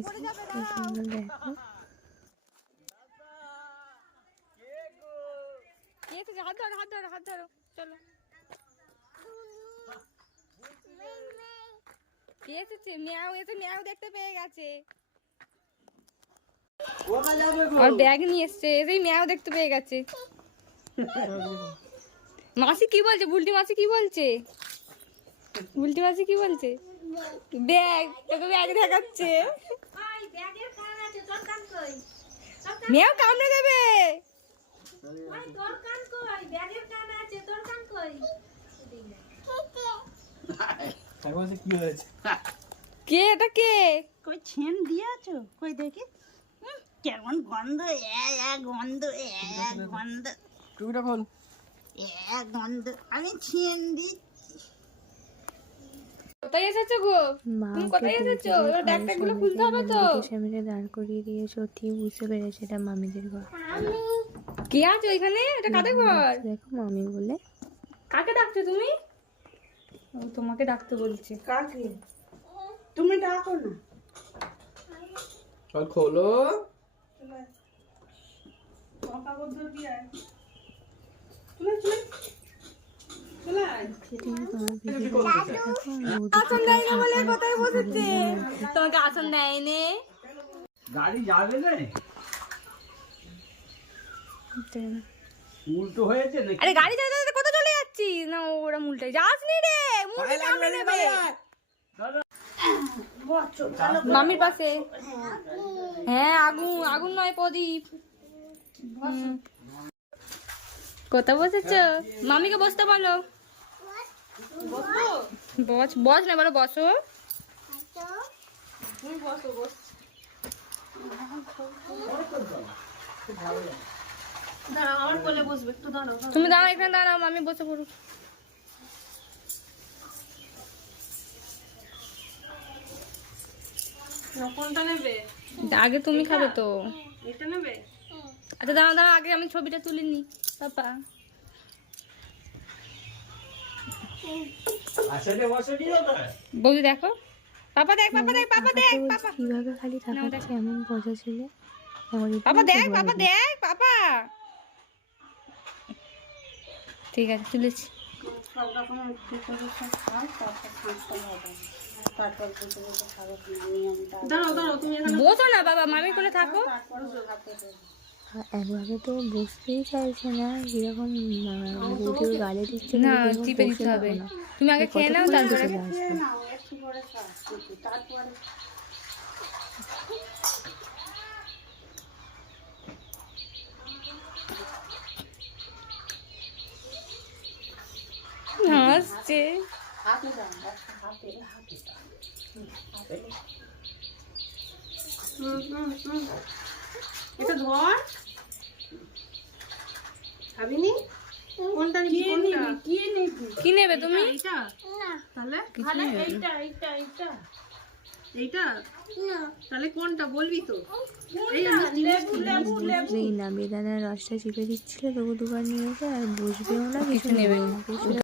এসেছি, কি সুন্দর দেখো। হাত ধরো চলো। কে এসেছে? মিয়াও এসে মিয়াও দেখতে পেয়ে গেছে। আর ব্যাগ নিয়ে এসছে, এসেই মিয়াও দেখতে পেয়ে গেছে। মাসি কি বলছে? বুলটি মাসি কি বলছে? বুলটি মাসি কি বলছে? ব্যাগ, তোকে ব্যাগ দেখাচ্ছে। মিয়াও কামড়ে দেবে। কে এটা? কে? কই ছেন দিয়েছো? কই দেখি কেমন গন্ধ, গন্ধ গন্ধ টুকটা খোল। গন্ধ। আমি ছেন দিচ্ছি। কোথায় এসেছো গো? তুমি কোথায় এসেছো? ব্যাগগুলো খুলতে হবে তো। সামনে দাঁড় করিয়ে দিয়ে সত্যি বুঝতে পেরেছে এটা মামিদের ঘর। কে আছো এখানে? এটা কাদের ঘর? দেখো মামি বলে। কাকে ডাকছো তুমি? ও তোমাকে ডাকতে বলছে। কাকে? তুমি ডাকো না। চল খোলো। আসন দেয়নি বলে কোথায় বসেছে? তোমাকে আসন দেয়নি। গাড়ি যাবে না, উল্টো হয়েছে নাকি? আরে গাড়ি চালাতে চালাতে কোথায় চলে যাচ্ছিস? না ওরা উল্টে যাসনি রে, মুখে কামড়ে নেবে। মামির পাশে। হ্যাঁ আগুন, আগুন নয় প্রদীপ। কোথায় বসেছো? মামিকে বসতে বলো। বস বস না, বলো বসো। তুমি দাঁড়াও, এখানে দাঁড়াও, মামি বসে পড়ুক। কোনটা নেবে? আগে তুমি খাবে তো। এটা নেবে? আচ্ছা দাঁড়াও দাঁড়াও, আগে আমি ছবিটা তুলে নি। পাপা বৌদি দেখো। পাপা দেখ, পাপা দেখ, পাপা দেখ, পাপা কিভাবে খালি থাকাচ্ছে এমন বোঝা ছিল। পাপা দেখ, পাপা দেখ, পাপা। ঠিক আছে তুলেছি। সব রকম প্রিপারেশন খাও, তারপর খাঁচতে হবে। তারপর বসে বসে খাবো আমি দাঁড়াও তুমি এখানে বসো না বাবা, মামি করে থাকো। তারপর হাতে দেবো। একভাবে তো বুঝতেই চাইছে না, যেরকম বৌদির গালে দিচ্ছে না কিন্তু টিপে বসে দিতে যাবো হবে। না। তুমি আগে খেয়ে নাও তারপরে। খেয়ে নাও, একটু পরে খাচ্ছি, তারপরে হাসছে। হাতে দাও, হাতে হাতে দাও। এটা ধর। খাবিনি? কোনটা নিবি? কোনটা? কি নেবে তুমি? এইটা? তাহলে এইটা এইটা এইটা এইটা তাহলে কোনটা বলবি তো? বুঝবেই না, বেদানার রসটা চিপে দিচ্ছিল তবু দুবার নিয়েছে আর বুঝবেও না, কিছু নেবে না।